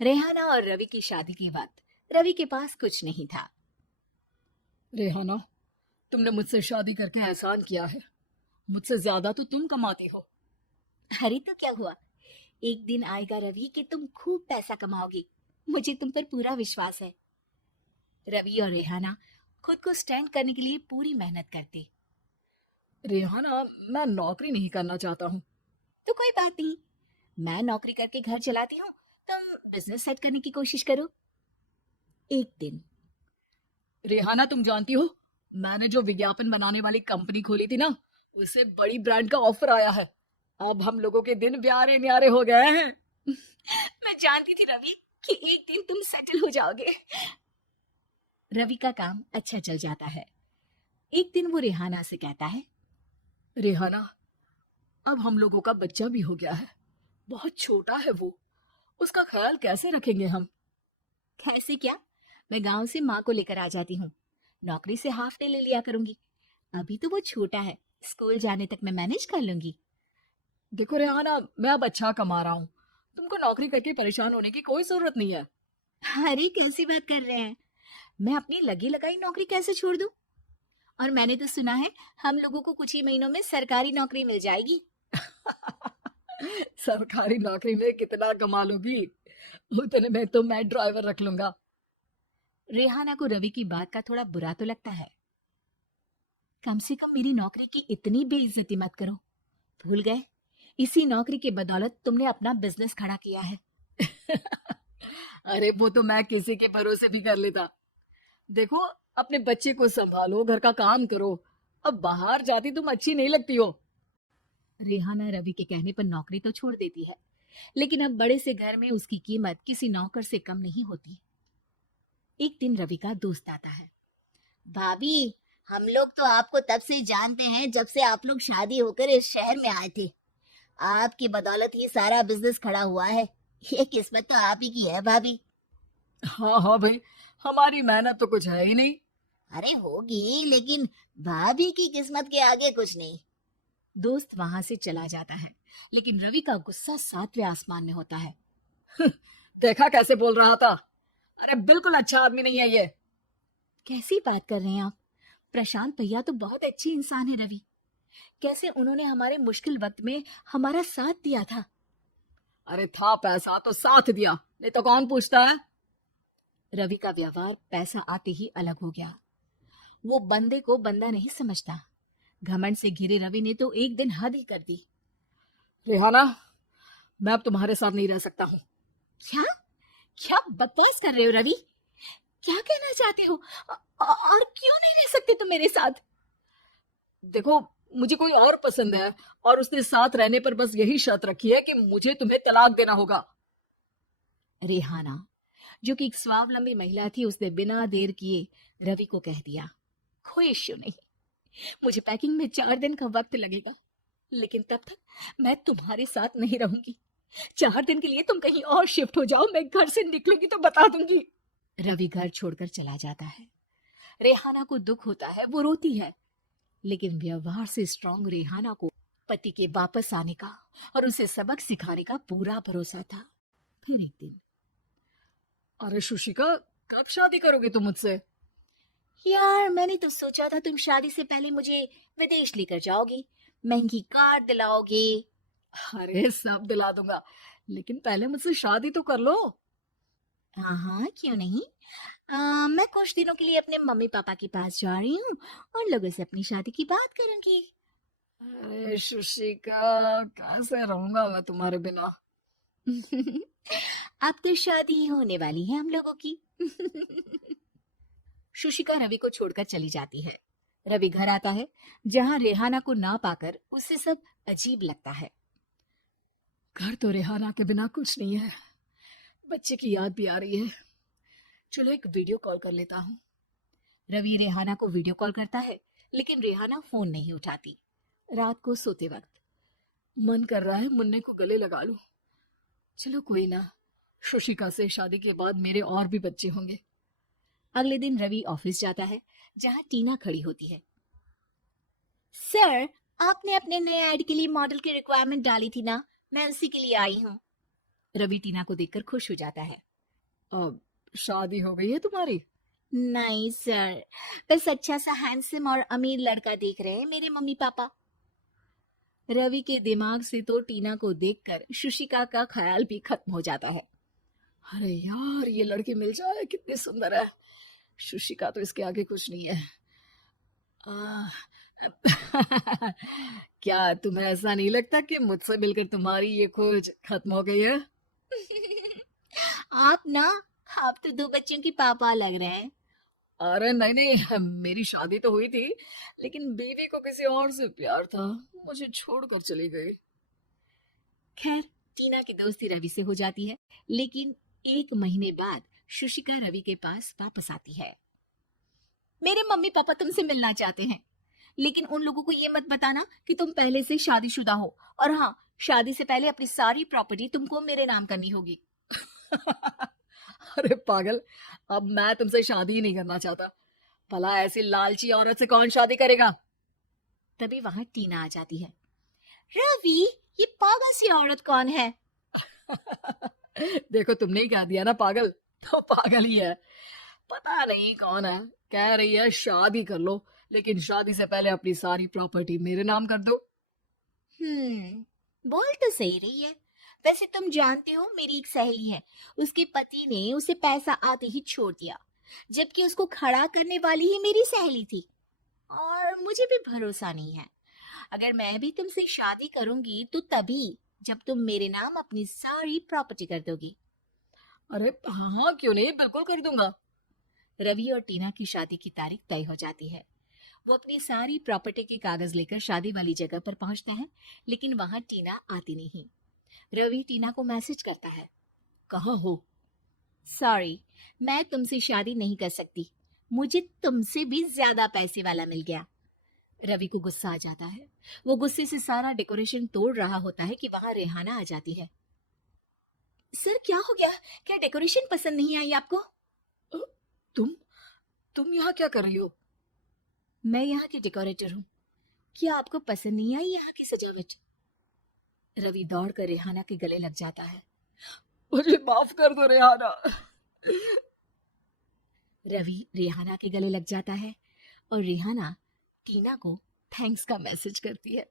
रेहाना और रवि की शादी के वक्त रवि के पास कुछ नहीं था। रेहाना, तुमने मुझसे शादी करके एहसान किया है। मुझसे ज्यादा तो तुम कमाती हो। अरे तो क्या हुआ, एक दिन आएगा रवि कि तुम खूब पैसा कमाओगी। मुझे तुम पर पूरा विश्वास है। रवि और रेहाना खुद को स्टैंड करने के लिए पूरी मेहनत करते। रेहाना, मैं नौकरी नहीं करना चाहता हूँ। तो कोई बात नहीं, मैं नौकरी करके घर चलाती हूँ, तुम बिजनेस सेट करने की कोशिश करो। एक दिन रेहाना, तुम जानती हो, मैंने जो विज्ञापन बनाने वाली कंपनी खोली थी ना, उसे बड़ी ब्रांड का ऑफर आया है। अब हम लोगों के दिन प्यारे न्यारे हो गए हैं। मैं जानती थी रवि कि एक दिन तुम सेटल हो जाओगे। रवि का काम अच्छा चल जाता है। एक दिन वो रेहाना से कहता है, रेहाना, अब हम लोगों का बच्चा भी हो गया है। बहुत छोटा है वो। उसका ख्याल कैसे रखेंगे हम? कैसे क्या, मैं गांव से माँ को लेकर आ जाती हूँ। नौकरी से हाफ डे ले लिया करूंगी। अभी तो वो छोटा है, स्कूल जाने तक मैं मैनेज कर लूंगी। देखो रेहाना, मैं अब अच्छा कमा रहा हूँ। तुमको नौकरी करके परेशान होने की कोई जरूरत नहीं है। अरे कैसी बात कर रहे हैं, मैं अपनी लगी लगाई नौकरी कैसे छोड़ दूं? और मैंने तो सुना है हम लोगों को कुछ ही महीनों में सरकारी नौकरी मिल जाएगी। सरकारी नौकरी में कितना कमा लोगी? उतने में तो मैं ड्राइवर रख लूंगा। रेहाना को रवि की बात का थोड़ा बुरा तो लगता है। कम से कम मेरी नौकरी की इतनी बेइज्जती मत करो। भूल गए, इसी नौकरी के बदौलत तुमने अपना बिजनेस खड़ा किया है। अरे वो तो मैं किसी के भरोसे भी कर लेता। देखो, अपने बच्चे को संभालो, घर का काम करो। अब बाहर जाती तुम अच्छी नहीं लगती हो। रेहाना रवि के कहने पर नौकरी तो छोड़ देती है, लेकिन अब बड़े से घर में उसकी कीमत किसी नौकर से कम नहीं होती। एक दिन रवि का दोस्त आता है। भाभी, हम लोग तो आपको तब से जानते हैं जब से आप लोग शादी होकर इस शहर में आए थे। आपकी बदौलत ही सारा बिजनेस खड़ा हुआ है। ये किस्मत तो आप ही की है भाभी। हाँ हाँ भाई, हमारी मेहनत तो कुछ है ही नहीं। अरे होगी, लेकिन भाभी की किस्मत के आगे कुछ नहीं। दोस्त वहां से चला जाता है, लेकिन रवि का गुस्सा सातवें आसमान में होता है। देखा कैसे बोल रहा था? अरे बिल्कुल अच्छा आदमी नहीं है ये। कैसी बात कर रहे हैं आप? प्रशांत भैया तो बहुत अच्छी इंसान है रवि। कैसे उन्होंने हमारे मुश्किल वक्त में हमारा साथ दिया था। अरे था पैसा तो साथ दिया, नहीं तो कौन पूछता है? रवि का व्यवहार पैसा आते ही अलग हो गया। वो बंदे को बंदा नहीं समझता। घमंड से घिरे रवि ने तो एक दिन हद ही कर दी। रेहाना, मैं अब तुम्हारे साथ नहीं रह सकता हूँ। क्या? क्या बकवास कर रहे हो रवि? क्या कहना चाहते हो? और क्यों नहीं रह सकते तुम मेरे साथ? देखो, मुझे कोई और पसंद है, और उसने साथ रहने पर बस यही शर्त रखी है कि मुझे तुम्हें तलाक देना होगा। रेहाना, जो कि एक स्वावलंबी महिला थी, उसने बिना देर किए रवि को कह दिया, कोई इश्यू नहीं, मुझे पैकिंग में 4 दिन का वक्त लगेगा, लेकिन तब तक मैं तुम्हारे साथ नहीं रहूंगी। 4 दिन के लिए तुम कहीं और शिफ्ट हो जाओ, मैं घर से निकलूंगी तो बता दूंगी। रवि घर छोड़कर चला जाता है। रेहाना को दुख होता है, वो रोती है, लेकिन व्यवहार से स्ट्रांग रेहाना को पति के वापस आने का और उसे सबक सिखाने का पूरा भरोसा था। फिर एक दिन, अरे शुशिका, कब शादी करोगे तुम मुझसे? यार मैंने तो सोचा था तुम शादी से पहले मुझे विदेश लेकर जाओगी, महंगी कार दिलाओगी। अरे सब दिला दूंगा, लेकिन पहले मुझसे शादी तो कर लो। हाँ हाँ, क्यों नहीं। मैं कुछ दिनों के लिए अपने मम्मी पापा के पास जा रही हूँ और लोगों से अपनी शादी की बात करूंगी। अरे शुशिका, कैसे रहूंगा मैं तुम्हारे बिना? अब तो शादी ही होने वाली है हम लोगों की। शुशिका रवि को छोड़कर चली जाती है। रवि घर आता है, जहां रेहाना को ना पाकर उसे सब अजीब लगता है। घर तो रेहाना के बिना कुछ नहीं है। बच्चे की याद भी आ रही है। चलो एक वीडियो कॉल कर लेता हूँ। रवि रेहाना को वीडियो कॉल करता है, लेकिन रेहाना फोन नहीं उठाती। रात को सोते वक्त मन कर रहा है मुन्ने को गले लगा लूं। चलो कोई ना, शुशिका से शादी के बाद मेरे और भी बच्चे होंगे। अगले दिन रवि ऑफिस जाता है, जहां टीना खड़ी होती है। सर, आपने अपने नए ऐड के लिए मॉडल की रिक्वायरमेंट डाली थी ना, मैं उसी के लिए आई हूँ। रवि टीना को देखकर खुश हो जाता है। अब शादी हो गई है तुम्हारी? नहीं सर, बस अच्छा सा हैंडसम और अमीर लड़का देख रहे हैं मेरे मम्मी पापा। रवि के दिमाग से तो टीना को देखकर शुशिका का ख्याल भी खत्म हो जाता है। अरे यार, ये लड़की मिल जाए कितनी सुंदर है। शुशिका तो इसके आगे कुछ नहीं है। आ, क्या तुम्हें ऐसा नहीं लगता कि मुझसे मिलकर तुम्हारी ये खोज खत्म हो गई है? आप ना, आप तो 2 बच्चों के पापा लग रहे हैं। अरे नहीं नहीं, मेरी शादी तो हुई थी, लेकिन बीवी को किसी और से प्यार था, मुझे छोड़कर चली गई। खैर, टीना की दोस्ती रवि से हो जाती है, लेकिन 1 महीने बाद शुशिका रवि के पास वापस आती है। मेरे मम्मी पापा तुमसे मिलना चाहते हैं, लेकिन उन लोगों को ये मत बताना कि तुम पहले से शादीशुदा हो, और हाँ, शादी से पहले अपनी सारी प्रॉपर्टी तुमको मेरे नाम करनी होगी। अरे पागल, अब मैं तुमसे शादी ही नहीं करना चाहता। भला ऐसी लालची औरत से कौन शादी करेगा? तभी वहां टीना आ जाती है। रवि, ये पागल सी औरत कौन है? देखो, तुमने ही कह दिया ना पागल, तो पागल ही है। पता नहीं कौन है, कह रही है शादी कर लो, लेकिन शादी से पहले अपनी सारी प्रॉपर्टी मेरे नाम कर दो। बोल तो सही रही है। वैसे तुम जानते हो, मेरी एक सहेली है, उसके पति ने उसे पैसा आते ही छोड़ दिया, जबकि उसको खड़ा करने वाली ही मेरी सहेली थी। और मुझे भी भरोसा नहीं है। अगर मैं भी तुमसे शादी करूंगी तो तभी, जब तुम मेरे नाम अपनी सारी प्रॉपर्टी कर दोगी। अरे हाँ हाँ, क्यों नहीं, बिल्कुल कर दूंगा। रवि और टीना की शादी की तारीख तय हो जाती है। वो अपनी सारी प्रॉपर्टी के कागज लेकर शादी वाली जगह पर पहुंचते हैं, लेकिन वहां टीना आती नहीं। रवि टीना को मैसेज करता है। कहाँ हो? सॉरी, मैं तुमसे शादी नहीं कर सकती, मुझे तुमसे भी ज्यादा पैसे वाला मिल गया। रवि को गुस्सा आ जाता है। वो गुस्से से सारा डेकोरेशन तोड़ रहा होता है कि वहां रेहाना आ जाती है। सर, क्या हो गया? क्या डेकोरेशन पसंद नहीं आई आपको? अ, तुम तुम यहाँ क्या कर रही हो? मैं यहाँ की डेकोरेटर हूँ। क्या आपको पसंद नहीं आई यहाँ की सजावट? रवि दौड़कर रेहाना के गले लग जाता है। मुझे माफ कर दो रेहाना। रवि रेहाना के गले लग जाता है और रेहाना टीना को थैंक्स का मैसेज करती है।